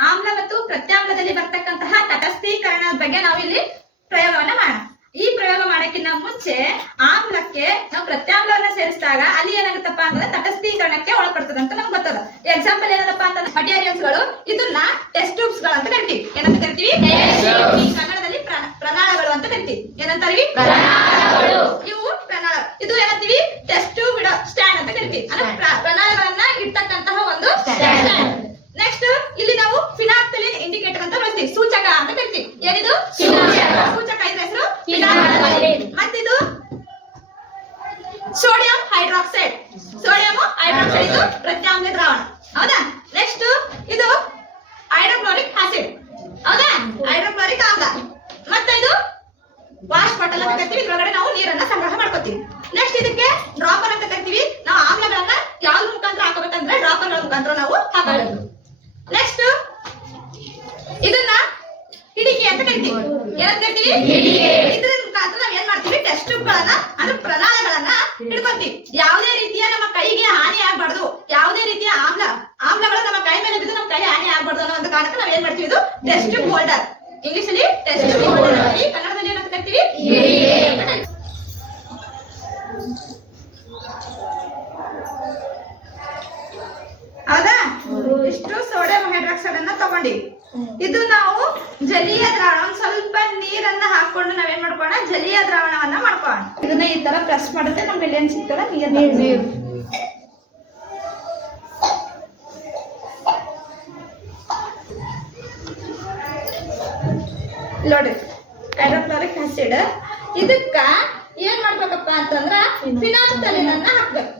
ಆಮ್ಲ ಮತ್ತು ಪ್ರತ್ಯಾಮ್ಲದಲ್ಲಿ ಬರ್ತಕ್ಕಂತಹ ತಟಸ್ಥೀಕರಣದ ಬಗ್ಗೆ ನಾವು ಇಲ್ಲಿ ಪ್ರಯೋಗವನ್ನ ಮಾಡೋಣ. ಈ ಪ್ರಯೋಗ ಮಾಡಕ್ಕಿಂತ ಮುಂಚೆ ಆಮ್ಲಕ್ಕೆ ನಾವು ಪ್ರತ್ಯಾಮ್ಲವನ್ನ ಸೇರಿಸಿದಾಗ ಅಲ್ಲಿ ಏನಾಗುತ್ತಪ್ಪ ಅಂತಂದ್ರೆ ತಟಸ್ಥೀಕರಣಕ್ಕೆ ಒಳಪಡ್ತದೆ ಅಂತ ನಮ್ಗೆ ಗೊತ್ತದ. ಎಕ್ಸಾಂಪಲ್ ಏನದಪ್ಪ ಅಂತಂದ್ರೆ ಮಟೀರಿಯಲ್ಸ್ಗಳು ಇದನ್ನ ಟೆಸ್ಟ್ ಟ್ಯೂಬ್ಸ್ಗಳು ಅಂತ ಕರಿತೀವಿ. ಏನಂತ ಕರಿತೀವಿ? ಈ ಕನ್ನಡದಲ್ಲಿ ಪ್ರ- ಪ್ರಣಾಳಗಳು ಅಂತ ಕರಿತೀವಿ. ಏನಂತ ಇವು ಪ್ರಣಾಳ. ಇದು ಏನಂತೀವಿ? ಟೆಸ್ಟ್ ಟ್ಯೂಬ್ ಸ್ಟ್ಯಾಂಡ್ ಅಂತ ಕರಿತೀವಿ. ಅಂದ್ರೆ ಪ್ರ- ಪ್ರಣಾಳಗಳನ್ನ ಇಡ್ತಕ್ಕಂತಹ ಒಂದು ನೆಕ್ಸ್ಟ್ ಇಲ್ಲಿ ನಾವು ಫಿನಾಕ್ತಲಿನ್ ಇಂಡಿಕೇಟರ್ ಅಂತ ಬಳಸ್ತೀವಿ ಸೂಚಕ ಅಂತ ಕರಿತೀವಿ ಏನಿದು ಸೂಚಕ ಇದ್ರ ಹೆಸರು ಮತ್ತಿದು ಸೋಡಿಯಂ ಹೈಡ್ರಾಕ್ಸೈಡ್ ಸೋಡಿಯಂ ಇದು ಪ್ರತ್ಯಾಮ್ಲ ದ್ರಾವಣ. ಹೌದಾ? ನೆಕ್ಸ್ಟ್ ಇದು ಹೈಡ್ರೋಕ್ಲೋರಿಕ್ ಆಸಿಡ್. ಹೌದಾ? ಹೈಡ್ರೋಕ್ಲೋರಿಕ್ ಆಮ್ಲ. ಮತ್ತೆ ಇದು ವಾಶ್ ಬಾಟಲ್ ಅಂತ ಕರಿತೀವಿ ಇದ್ರೊಳಗಡೆ ನಾವು ನೀರನ್ನ ಸಂಗ್ರಹ ಮಾಡ್ಕೋತೀವಿ. ನೆಕ್ಸ್ಟ್ ಇದಕ್ಕೆ ಡ್ರಾಪರ್ ಅಂತ ಕರಿತೀವಿ ನಾವು ಆಮ್ಲಗಳನ್ನ ಯಾವ್ದ್ರ ಮುಖಾಂತರ ಹಾಕಬೇಕಂದ್ರೆ ಡ್ರಾಪರ್ಗಳ ಮುಖಾಂತರ ನಾವು ಹಾಕಬೇಕು. ನೆಕ್ಸ್ಟ್ ಇದನ್ನ ಹಿಡಿಕೆ ಅಂತ ಕರಿತೀವಿ ಏನಂತ ಕರಿತೀವಿ ಇದ್ರ ಮುಖಾಂತರ ನಾವ್ ಏನ್ ಮಾಡ್ತೀವಿ? ಟೆಸ್ಟ್ ಟ್ಯೂಬ್ಗಳನ್ನ ಅಂದ್ರೆ ಪ್ರಣಾಳಗಳನ್ನ ಹಿಡ್ಕೊತೀವಿ. ಯಾವುದೇ ರೀತಿಯ ನಮ್ಮ ಕೈಗೆ ಹಾನಿ ಆಗ್ಬಾರ್ದು ಯಾವುದೇ ರೀತಿಯ ಆಮ್ಲ ಆಮ್ಲಗಳು ನಮ್ಮ ಕೈ ಮೇಲೆ ಬಿದ್ದು ನಮ್ಮ ಕೈ ಹಾನಿ ಆಗ್ಬಾರ್ದು ಅನ್ನೋ ಒಂದು ಕಾರಣಕ್ಕೆ ನಾವ್ ಏನ್ ಮಾಡ್ತೀವಿ ಇದು ಟೆಸ್ಟ್ ಹೋಲ್ಡರ್ ಇಂಗ್ಲಿಷ್ ಅಲ್ಲಿ ಟೆಸ್ಟ್ ಹೋಲ್ಡರ್ ಹೋಲ್ಡರ್ ಕನ್ನಡದಲ್ಲಿ ಏನಂತ ಕರಿತೀವಿ. ಹೌದಾ? ಇಷ್ಟು ಸೋಡಿಯಂ ಹೈಡ್ರಾಕ್ಸೈಡ್ ಅನ್ನ ತಗೊಂಡಿ. ಇದು ನಾವು ಜಲೀಯ ದ್ರಾವಣ ಒಂದ್ ಸ್ವಲ್ಪ ನೀರನ್ನ ಹಾಕೊಂಡು ನಾವೇನ್ ಮಾಡ್ಕೋಣ ಜಲೀಯ ದ್ರಾವಣವನ್ನ ಮಾಡ್ಕೋಣ ಇದನ್ನ ಈ ತರ ಪ್ರೆಸ್ ಮಾಡಿದ್ರೆ ನಮ್ಗೆ ಎಲ್ಲಿ ಏನ್ ಸಿಗ್ತಲ್ಲ ನೀರ್. ನೋಡಿ ಹೈಡ್ರೋಕ್ಲೋರಿಕ್ ಆಸಿಡ್ ಇದಕ್ಕ ಏನ್ ಮಾಡ್ಬೇಕಪ್ಪ ಅಂತಂದ್ರ ಫಿನಾಲ್ತಲಿನ ಹಾಕ್ಬೇಕು.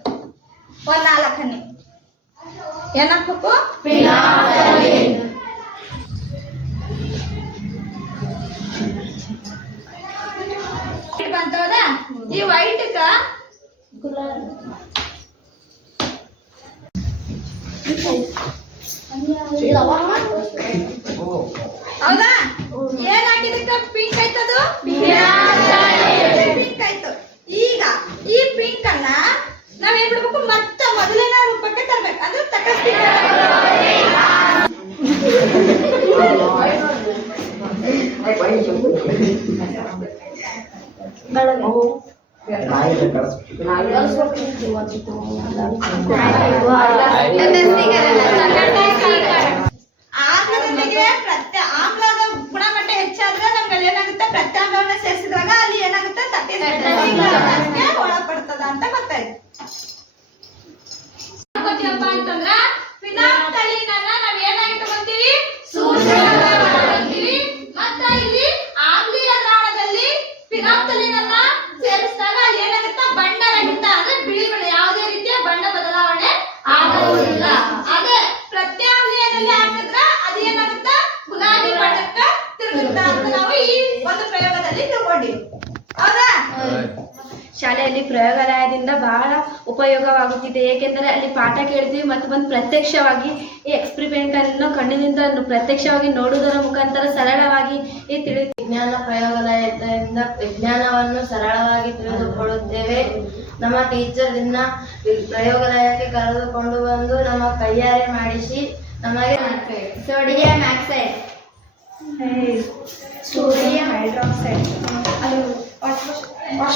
ಒಂದ್ ನಾಲ್ಕು ಹನಿ. ಏನ್ ಹಾಕ್ಬೇಕು? ಬಂತವಲ್ಲ ಈ ವೈಟ್ ಹೌದಾ? ಏನ್ ಹಾಕಿದಕ್ಕ ಪಿಂಕ್ ಆಯ್ತದು? ಪಿಂಕ್ ಆಯ್ತು. ಈಗ ಈ ಪಿಂಕ್ ಅನ್ನ ನಾವ್ ಏನ್ ಮಾಡ್ಬೇಕು? ಮತ್ತೆ ಮೊದಲಿನ ರೂಪಕ್ಕೆ ತರ್ಬೇಕು. ಅಂದ್ರೆ ತಟಸ್ಥೀಕರಣ ಆಮ್ಲದೊಂದಿಗೆ ಪ್ರತ್ಯ ಆಮ್ಲದ ಗುಣಮಟ್ಟ ಹೆಚ್ಚಾದ್ರೆ ನಮ್ಗೆ ಅಲ್ಲಿ ಏನಾಗುತ್ತೆ ಪ್ರತ್ಯಾಮ್ಲವನ್ನ ಸೇರಿಸಿದಾಗ ಅಲ್ಲಿ ಏನಾಗುತ್ತೆ? ತಟಸ್ಥೀಕರಣಕ್ಕೆ ಒಳಪಡ್ತದ ಅಂತ ಗೊತ್ತಾಯ್ತು. ಅಂತಂದ್ರ ಫಿನಾಕ್ತಲಿನ್ ಅನ್ನ ನಾವ್ ಏನಾಗಿ ತಗೊಂತೀವಿ? ಮತ್ತ ಇಲ್ಲಿ ಆಮ್ಲೀಯ ದ್ರಾವಣದಲ್ಲಿ ಫಿನಾಕ್ತಲಿನ್ ಅನ್ನ ಸೇರಿಸಿದಾಗ ಅಲ್ಲಿ ಏನಾಗುತ್ತೆ? ಬಣ್ಣ ರಹಿತ ಅಂದ್ರೆ ಬಿಳಿ ಬಣ್ಣ ಯಾವುದೇ ರೀತಿಯ ಬಣ್ಣ ಬದಲಾವಣೆ ಆಗುವುದಿಲ್ಲ ಅದೇ ಪ್ರತ್ಯಾಮ್ಲೀಯದಲ್ಲಿ ಹಾಕಿದ್ರ ಅದು ಏನಾಗುತ್ತ ಗುಲಾಬಿ ಬಣ್ಣಕ್ಕ ತಿರುಗುತ್ತ ಅಂತ ನಾವು ಈ ಒಂದು ಪ್ರಯೋಗದಲ್ಲಿ ಹೌದಾ? ಶಾಲೆಯಲ್ಲಿ ಪ್ರಯೋಗಾಲಯದಿಂದ ಬಹಳ ಉಪಯೋಗವಾಗುತ್ತಿದೆ. ಏಕೆಂದರೆ ಅಲ್ಲಿ ಪಾಠ ಕೇಳ್ತೀವಿ ಮತ್ತು ಬಂದು ಪ್ರತ್ಯಕ್ಷವಾಗಿ ಈ ಎಕ್ಸ್ಪರಿಮೆಂಟ್ ಅನ್ನು ಕಣ್ಣಿನಿಂದ ಪ್ರತ್ಯಕ್ಷವಾಗಿ ನೋಡುವುದರ ಮುಖಾಂತರ ಸರಳವಾಗಿ ಈ ತಿಳಿ ವಿಜ್ಞಾನ ಪ್ರಯೋಗಾಲಯದಿಂದ ವಿಜ್ಞಾನವನ್ನು ಸರಳವಾಗಿ ತಿಳಿದುಕೊಳ್ಳುತ್ತೇವೆ. ನಮ್ಮ ಟೀಚರ್ ದಿನ ಪ್ರಯೋಗಾಲಯಕ್ಕೆ ಕರೆದುಕೊಂಡು ಬಂದು ನಮ್ಮ ಕೈಯಾರೆ ಮಾಡಿಸಿ ನಮಗೆ ಸೋಡಿಯಂ ಆಕ್ಸೈಡ್ ಸೋಡಿಯಂ ಹೈಡ್ರಾಕ್ಸೈಡ್ ಅದು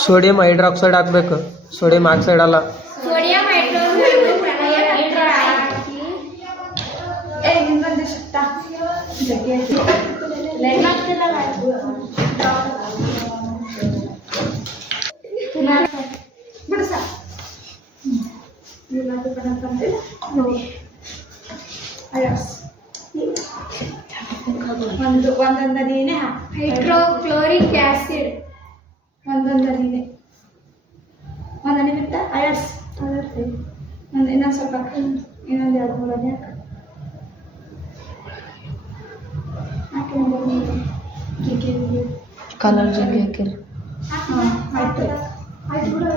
ಸೋಡಿಯಂ ಹೈಡ್ರಾಕ್ಸೈಡ್ ಹಾಕ್ಬೇಕು. ಸೋಡಿಯಂ ಆಕ್ಸೈಡ್ ಅಲ್ಲ. ಸೋಡಿಯಂ ಏ ಒಂದು ಒಂದೊಂದನೇ ಹೈಡ್ರೋಕ್ಲೋರಿಕ್ ಆಸಿಡ್. ಒಂದೊಂದನೇ ಒಂದನೇ ಬಿಟ್ಟ ಅಯರ್ಸ್ ಒಂದು ಇನ್ನೊಂದು ಸ್ವಲ್ಪ ಇನ್ನೊಂದು ಎರಡು ಮೂರನೇ. ಕಲರ್ ಜೊತೆ ಹಾಕಿರಿ ಹಾ, ಆಯ್ತು ಆಯ್ತು ಬಿಡು.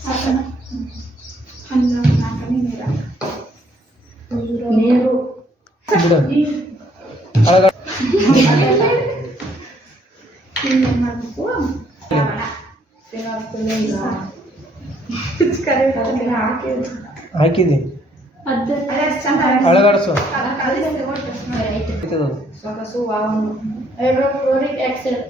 ಹಾಕೋಣ. ಹನ್ನೊಂದು ನಾಲ್ಕನೇ ನೀರು ಹಾಕಿದಿ ಅದು ಅಳಗಾಡ್ಸು ಆಯ್ತು ಇದು ಹೈಡ್ರೋಕ್ಲೋರಿಕ್ ಆಕ್ಸೈಡ್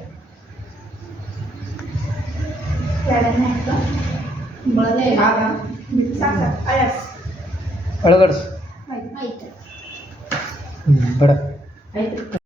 ಅಳಗಾಡ್ಸು ಆಯ್ತು ಹ್ಞೂ ಬೇಡ ಆಯ್ತು